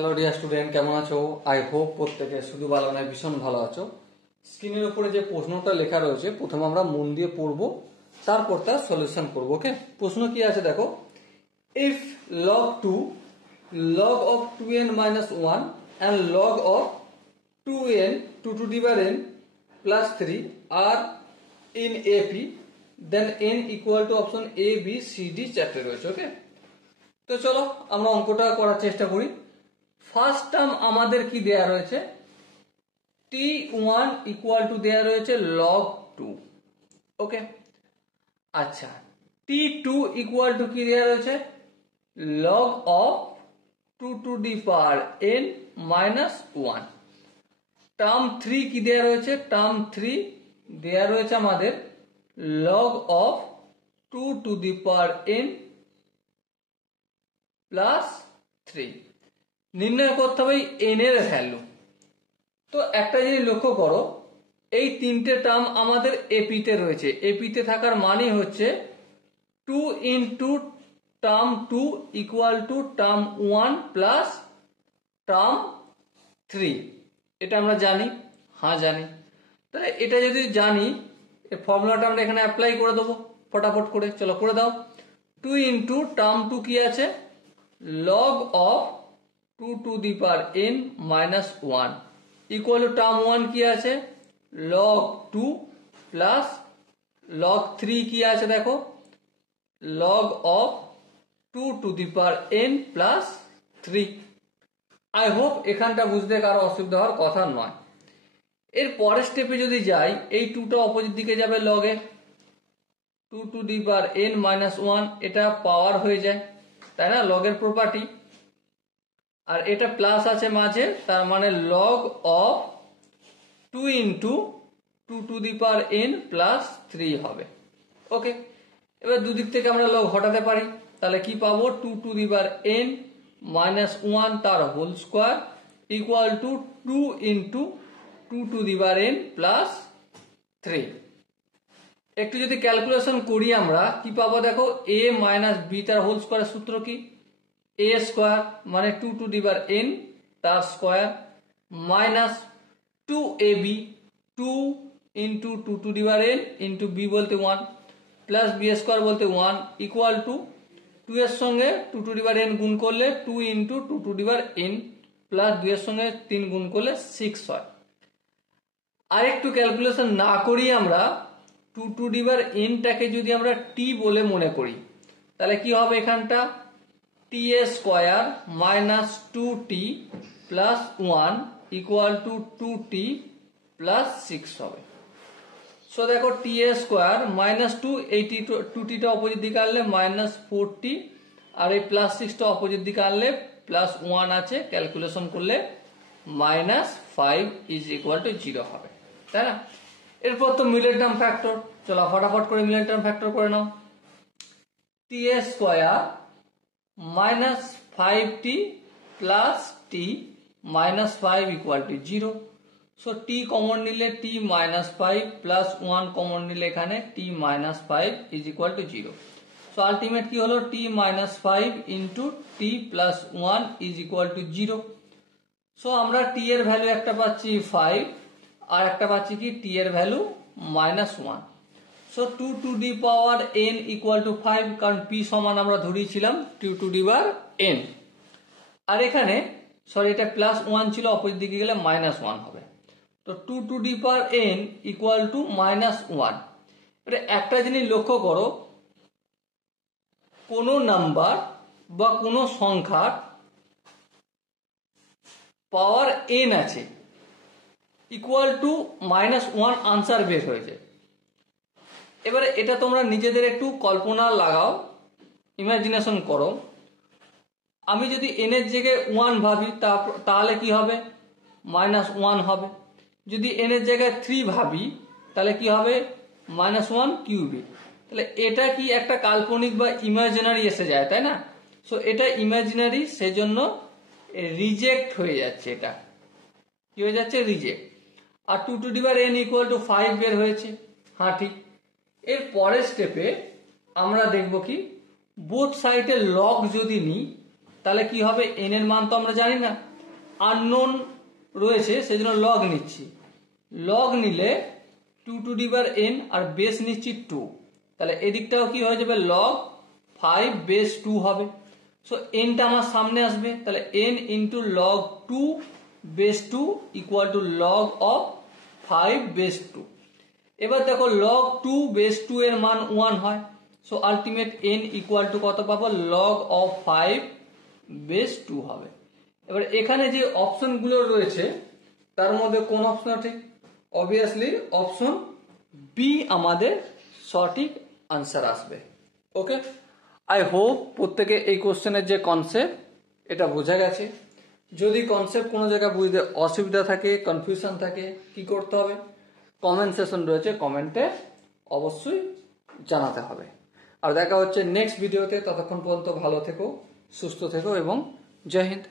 Hello dear student, কেমন আছো? I hope প্রত্যেকে শুধু ভালো নয়, ভীষণ ভালো আছো। স্ক্রিনের উপরে যে প্রশ্নটা লেখা রয়েছে প্রথমে আমরা মন দিয়ে পড়বো, তারপর তার সলিউশন করবো। ওকে, প্রশ্ন কি আছে দেখো। If log of 2n minus 1 and log of 2n 2 to the power n plus 3 are in AP, then n equal to option A, B, C, D চারটে রয়েছে। ওকে, তো চলো আমরা অঙ্কটা করার চেষ্টা করি। ফার্স্ট টার্ম আমাদের কি দেয়া রয়েছে, t1 ইকুয়াল টু দেয়া রয়েছে log 2। ওকে, আচ্ছা, t2 ইকুয়াল টু কি দেয়া রয়েছে, log of 2 to the power n minus 1। Term 3 কি দেয়া রয়েছে, টার্ম 3 দেয়া রয়েছে আমাদের log of 2 to the power n plus 3। নির্ণয় করতে হবে n এর ভ্যালু। তো একটা জিনিস লক্ষ্য করো, এই তিনটে টার্ম আমাদের এপিতে রয়েছে। এপিতে থাকার মানে হচ্ছে 2 into term 2 equal to term 1 plus term 3। এটা আমরা জানি, হ্যাঁ জানি। তাহলে এটা যদি জানি, এই ফর্মুলাটা আমরা এখানে অ্যাপ্লাই করে দেবো ফটাফট করে। চলো করে দাও। 2 ইন্টু টার্ম 2 কি আছে, log of 2 to the power n minus 1 equal to term 1 কি আছে, log 2 প্লাস log 3 কি আছে দেখো, log of 2 to the power n plus 3। I hope এখানটা বুঝতে কারো অসুবিধা হওয়ার কথা নয়। এর পরের স্টেপে যদি যাই, এই 2টা অপোজিট দিকে যাবে লগে 2 to the power n minus 1, এটা পাওয়ার হয়ে যায়, তাই না, লগের প্রপার্টি। আর এটা প্লাস আছে মাঝে, তার মানে log of 2 into 2 to the power n plus 3 হবে। ওকে, এবার দুদিক থেকে আমরা লগ হটাতে পারি, তাহলে কি পাবো, 2 to the power n minus 1 তার whole square equal to 2 into 2 to the power n plus 3। একটু যদি ক্যালকুলেশন করি আমরা কি পাবো দেখো, a মাইনাস বি তার হোল স্কোয়ারের সূত্র কি, a স্কোয়ার মানে 2 to the power n তার square minus 2ab 2 into 2 to the power n into b বলতে 1 প্লাস b স্কোয়ার বলতে 1 ইকুয়াল টু 2 এর সঙ্গে 2 to the power n গুণ করলে 2 into 2 to the power n plus 2 এর সঙ্গে 3 গুণ করলে 6 হয়। আরেকটু ক্যালকুলেশন না করি আমরা 2 to the power n টাকে যদি আমরা t বলে মনে করি, তাহলে কি হবে, এখানটা t square minus 2t plus 1 equal to 2t plus 6 হবে। সো দেখো t স্কোয়ার মাইনাস 2, এই 2tটা অপোজিট দিকে আনলে মাইনাস 4t, আর এই প্লাস 6টা অপোজিট দিকে আনলে প্লাস 1 আছে, ক্যালকুলেশন করলে মাইনাস 5 ইজ ইকুয়াল টু 0 হবে, তাই না। এরপর তো মিডল টার্ম ফ্যাক্টর, চলো ফটাফট করে মিডল টার্ম ফ্যাক্টর করে নাও। t square minus 5t plus t minus 5 equal to 0। So t common নিলে t মাইনাস 5 প্লাস 1 কমন নিলে এখানে t minus 5 is equal to 0। So ultimate কি হলো, t minus 5 into t plus 1 is equal to 0। So আমরা t এর value একটা পাচ্ছি 5, আর একটা পাচ্ছি কি t এর value minus 1। So 2 to the power n equal to 5, কারণ p সমান আমরা ধরিয়েছিলাম 2 to the power n। আর এখানে সরি এটা প্লাস 1 ছিল, অপোজিট দিকে গেলে মাইনাস 1 হবে। তো 2 to the power n equal two minus 1। এটা একটা জিনিস লক্ষ্য করো, কোনো নাম্বার বা কোনো সংখ্যার পাওয়ার n আছে ইকুয়াল টু মাইনাস 1 আনসার বের হয়েছে। এবারে এটা তোমরা নিজেদের একটু কল্পনা লাগাও, ইমাজিনেশন করো। আমি যদি n এর জায়গায় 1 ভাবি তাহলে কি হবে, মাইনাস 1 হবে। যদি n এর জায়গায় 3 ভাবি তাহলে কি হবে, মাইনাস 1 কিউবিক। তাহলে এটা কি একটা কাল্পনিক বা ইমাজিনারি এসে যায়, তাই না। সো এটা ইমাজিনারি, সেজন্য রিজেক্ট হয়ে যাচ্ছে। এটা কি হয়ে যাচ্ছে, রিজেক্ট। আর 2 to the power n equal to 5 বের হয়েছে, হ্যাঁ ঠিক। এর পরের স্টেপে আমরা দেখব কি, বোথ সাইডে লগ যদি নিই তাহলে কি হবে, n এর মান তো আমরা জানি না, আননোন রয়েছে সেই জন্য লগ নিচ্ছি। লগ নিলে 2 টু দি পাওয়ার n আর বেস নিচ্ছি 2, তাহলে এদিকটাও কি হয়ে যাবে লগ 5 বেস 2 হবে। সো nটা আমার সামনে আসবে, তাহলে n into log 2 base 2 equal to log of 5 base 2। এবার দেখো লগ 2 বেস 2 এর মান 1 হয়, so ultimate n equal two কত পাবো লগ অফ 5 বেস 2 হবে। এবার এখানে যে অপশনগুলো রয়েছে তার মধ্যে কোন অপশন ঠিক? অবভিয়াসলি অপশন বি আমাদের সঠিক আনসার আসবে। ওকে, আই হোপ প্রত্যেকে এই কোশ্চেনের যে কনসেপ্ট এটা বোঝা গেছে। যদি কনসেপ্ট কোনো জায়গায় বুঝতে অসুবিধা থাকে, কনফিউশন থাকে, কি করতে হবে? কমেন্ট সেশন রয়েছে, কমেন্টে অবশ্যই জানাতে হবে। আর দেখা হচ্ছে নেক্সট ভিডিওতে, ততক্ষণ পর্যন্ত ভালো থেকো, সুস্থ থেকো এবং জয় হিন্দ।